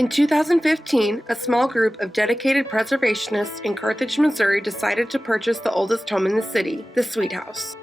In 2015, a small group of dedicated preservationists in Carthage, Missouri decided to purchase the oldest home in the city, the Sweet House.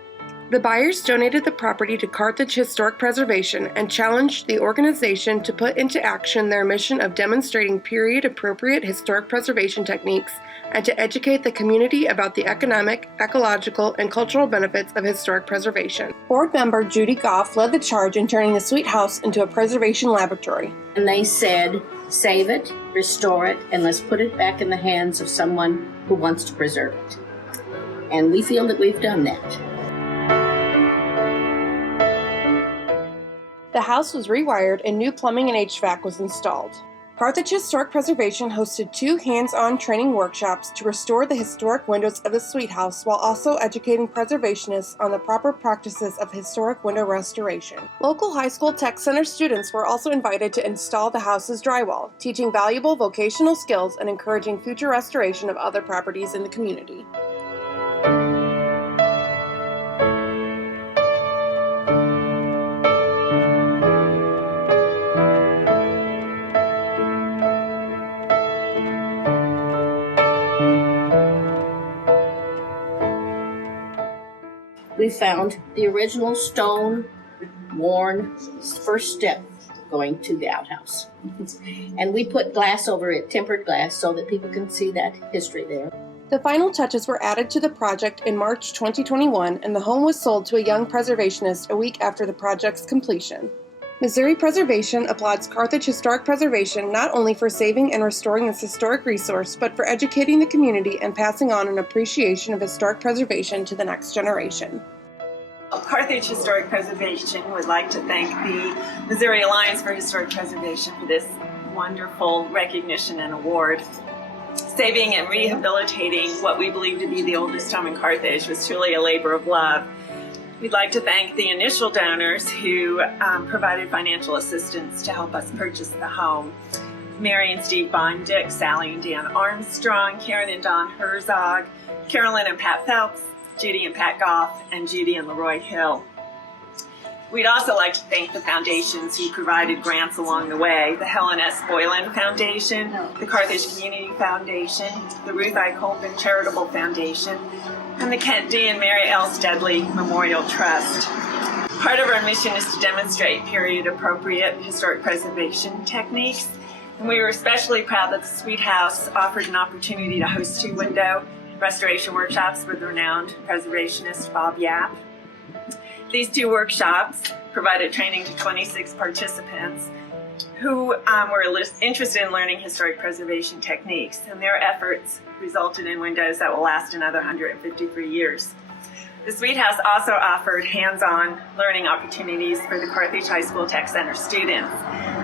The buyers donated the property to Carthage Historic Preservation and challenged the organization to put into action their mission of demonstrating period-appropriate historic preservation techniques and to educate the community about the economic, ecological, and cultural benefits of historic preservation. Board member Judy Goff led the charge in turning the Sweet House into a preservation laboratory. And they said, save it, restore it, and let's put it back in the hands of someone who wants to preserve it. And we feel that we've done that. The house was rewired and new plumbing and HVAC was installed. Carthage Historic Preservation hosted 2 hands-on training workshops to restore the historic windows of the Sweet House while also educating preservationists on the proper practices of historic window restoration. Local high school tech center students were also invited to install the house's drywall, teaching valuable vocational skills and encouraging future restoration of other properties in the community. We found the original stone, worn first step going to the outhouse. And we put glass over it, tempered glass, so that people can see that history there. The final touches were added to the project in March 2021, and the home was sold to a young preservationist a week after the project's completion. Missouri Preservation applauds Carthage Historic Preservation not only for saving and restoring this historic resource, but for educating the community and passing on an appreciation of historic preservation to the next generation. Carthage Historic Preservation would like to thank the Missouri Alliance for Historic Preservation for this wonderful recognition and award. Saving and rehabilitating what we believe to be the oldest home in Carthage was truly a labor of love. We'd like to thank the initial donors who provided financial assistance to help us purchase the home. Mary and Steve Bondick, Sally and Dan Armstrong, Karen and Don Herzog, Carolyn and Pat Phelps, Judy and Pat Goff, and Judy and Leroy Hill. We'd also like to thank the foundations who provided grants along the way: the Helen S. Boylan Foundation, the Carthage Community Foundation, the Ruth I. Colvin Charitable Foundation, and the Kent D. and Mary L. Steadley Memorial Trust. Part of our mission is to demonstrate period-appropriate historic preservation techniques, and we were especially proud that the Sweet House offered an opportunity to host 2 window restoration workshops with renowned preservationist Bob Yap. These 2 workshops provided training to 26 participants who were interested in learning historic preservation techniques, and their efforts resulted in windows that will last another 153 years. The Sweet House also offered hands-on learning opportunities for the Carthage High School Tech Center students.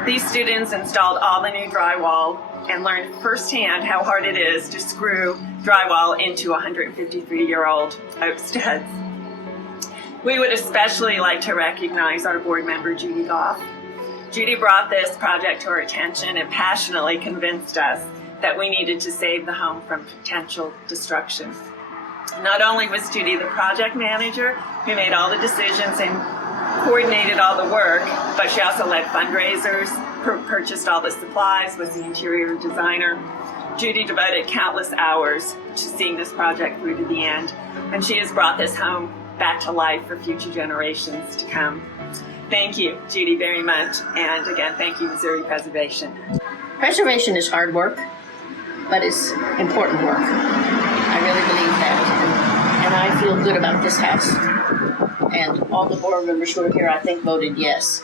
These students installed all the new drywall and learned firsthand how hard it is to screw drywall into 153-year-old oak studs. We would especially like to recognize our board member, Judy Goff. Judy brought this project to our attention and passionately convinced us that we needed to save the home from potential destruction. Not only was Judy the project manager who made all the decisions and coordinated all the work, but she also led fundraisers, purchased all the supplies, was the interior designer. Judy devoted countless hours to seeing this project through to the end, and she has brought this home back to life for future generations to come. Thank you, Judy, very much, and again, thank you, Missouri Preservation. Preservation is hard work, but it's important work. I really believe that, and I feel good about this house. And all the board members who are here, I think, voted yes.